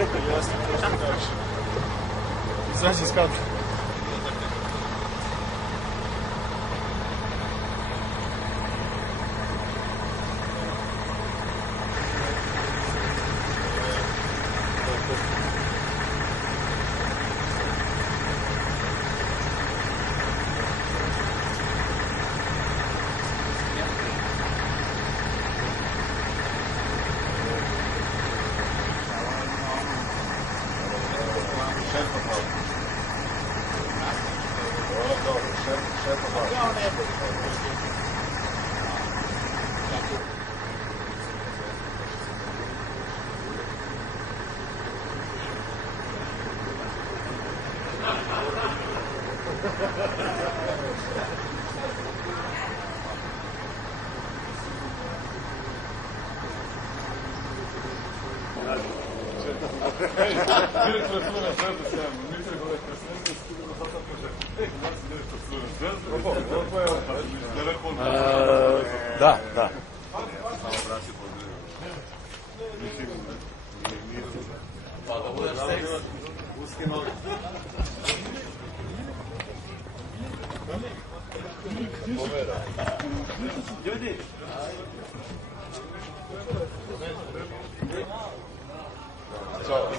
Jasno, to što kažeš. Izađi iz kadra. Da, da. Pa da budeš seks. Uski nogi. Ljudi. Ćao.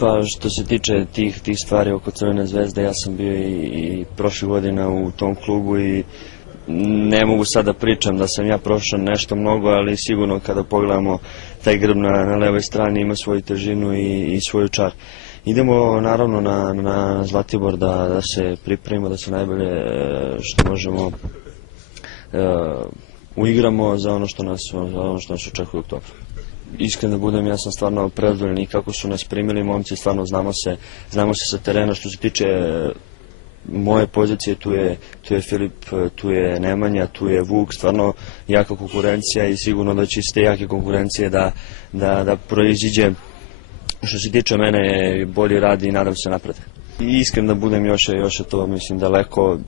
Pa što se tiče tih stvari oko Crvene zvezde, ja sam bio i prošle godina u tom klubu i ne mogu sad da pričam da sam ja prošao nešto mnogo, ali sigurno kada pogledamo taj grb na levoj strani ima svoju težinu i svoju čar. Idemo naravno na Zlatibor da se pripremimo, da se najbolje što možemo uigramo za ono što nas očekuje u oktobru. Iskreno da budem, ja sam stvarno prezadovoljan i kako su nas primili momci, stvarno znamo se sa terena. Što se tiče moje pozicije, tu je Filip, tu je Nemanja, tu je Vuk, stvarno jaka konkurencija i sigurno da će iz te jake konkurencije da proiziđe, što se tiče mene, bolji rad i nadam se napred. I iskreno da budem, još je to, mislim, daleko.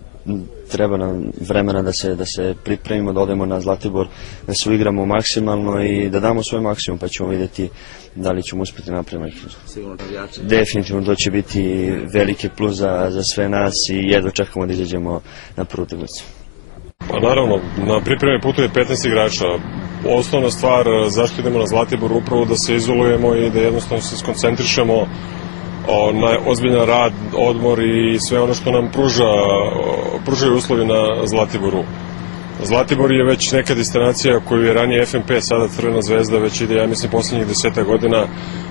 Treba nam vremena da se pripremimo, da odemo na Zlatibor, da se uigramo maksimalno i da damo svoj maksimum, pa ćemo vidjeti da li ćemo uspjeti napraviti. Definitivno to će biti veliki plus za sve nas i jedva čekamo da izađemo na prvu utakmicu. Pa naravno, na pripreme putuje 15 igrača. Osnovna stvar zašto idemo na Zlatibor upravo da se izolujemo i da jednostavno se skoncentrišemo na ozbiljan rad, odmor i sve ono što nam pružaju uslovi na Zlatiboru. Zlatibor je već neka destinacija koju je ranije FNP, sada Crvena zvezda, već ide, ja mislim, posljednjih 10 godina.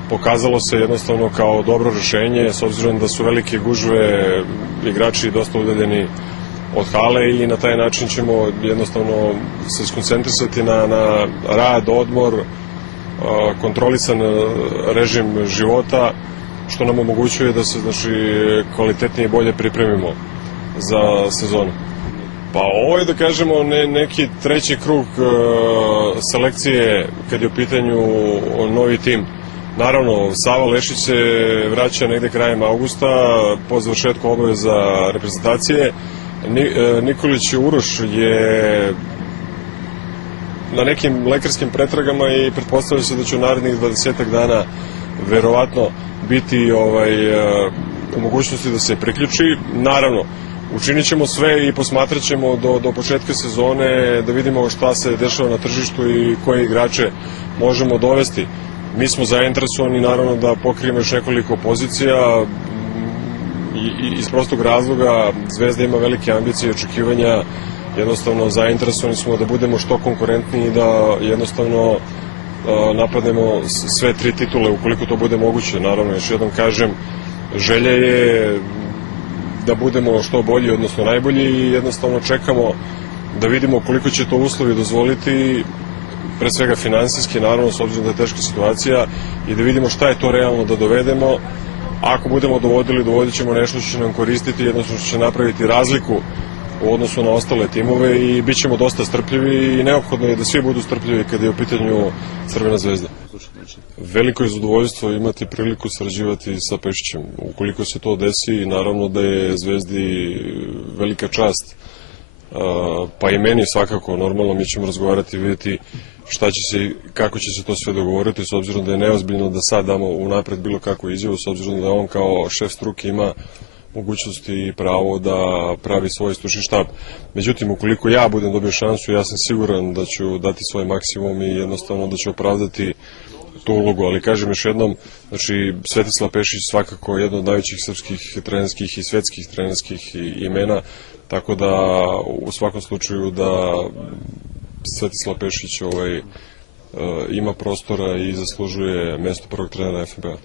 Pokazalo se jednostavno kao dobro rešenje, s obzirom da su velike gužve, igrači dosta udaljeni od hale i na taj način ćemo jednostavno se skoncentrisati na rad, odmor, kontrolisan režim života, što nam omogućuje da se kvalitetnije i bolje pripremimo za sezonu. Pa ovo je, da kažemo, neki treći krug selekcije kad je u pitanju novi tim. Naravno, Sava Lešić se vraća negde krajem avgusta po završetku obaveza reprezentacije. Nikolić Uroš je na nekim lekarskim pretragama i pretpostavlja se da će u narednih 20 dana verovatno biti u mogućnosti da se priključi. Naravno, učinit ćemo sve i posmatrat ćemo do početka sezone da vidimo šta se dešava na tržištu i koje igrače možemo dovesti Mi smo zainteresovani naravno da pokrijemo još nekoliko pozicija i iz prostog razloga Zvezda ima velike ambicije i očekivanja, jednostavno zainteresovani smo da budemo što konkurentniji i da jednostavno napadnemo sve 3 titule ukoliko to bude moguće. Naravno, još jednom kažem, želja je da budemo što bolji, odnosno najbolji i jednostavno čekamo da vidimo koliko će to uslovi dozvoliti, pre svega finansijski, naravno, s obzirom da je teška situacija, i da vidimo šta je to realno da dovedemo. Ako budemo dovodili, dovodit ćemo nešto što će nam koristiti, jednostavno što će napraviti razliku u odnosu na ostale timove i bit ćemo dosta strpljivi i neophodno je da svi budu strpljivi kada je u pitanju Crvena Zvezda. Veliko je zadovoljstvo imati priliku sarađivati sa Pešićem. Ukoliko se to desi, naravno da je Zvezdi velika čast, pa i meni svakako. Normalno, mi ćemo razgovarati i vidjeti šta će se i kako će se to sve dogovoriti, s obzirom da je neozbiljno da sad damo unapred bilo kakvu izjavu, s obzirom da on kao šef struke ima mogućnosti i pravo da pravi svoj stručni štab. Međutim, ukoliko ja budem dobio šansu, ja sam siguran da ću dati svoj maksimum i jednostavno da ću opravdati tu ulogu, ali kažem još jednom, znači Svetislav Pešić svakako je jedno od najvećih srpskih trenerskih i svetskih trenerskih imena, tako da u svakom slučaju da Svetislav Pešić ima prostora i zaslužuje mesto prvog trenera FNP-a.